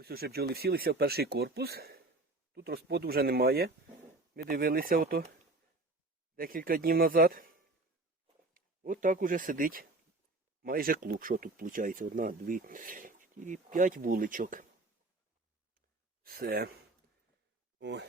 Ось уже бджоли всілися в перший корпус. Тут розплоду вже немає. Ми дивилися ото декілька днів назад. От так уже сидить майже клуб. Що тут виходить? Одна, дві, чотири, п'ять вуличок. Все. О,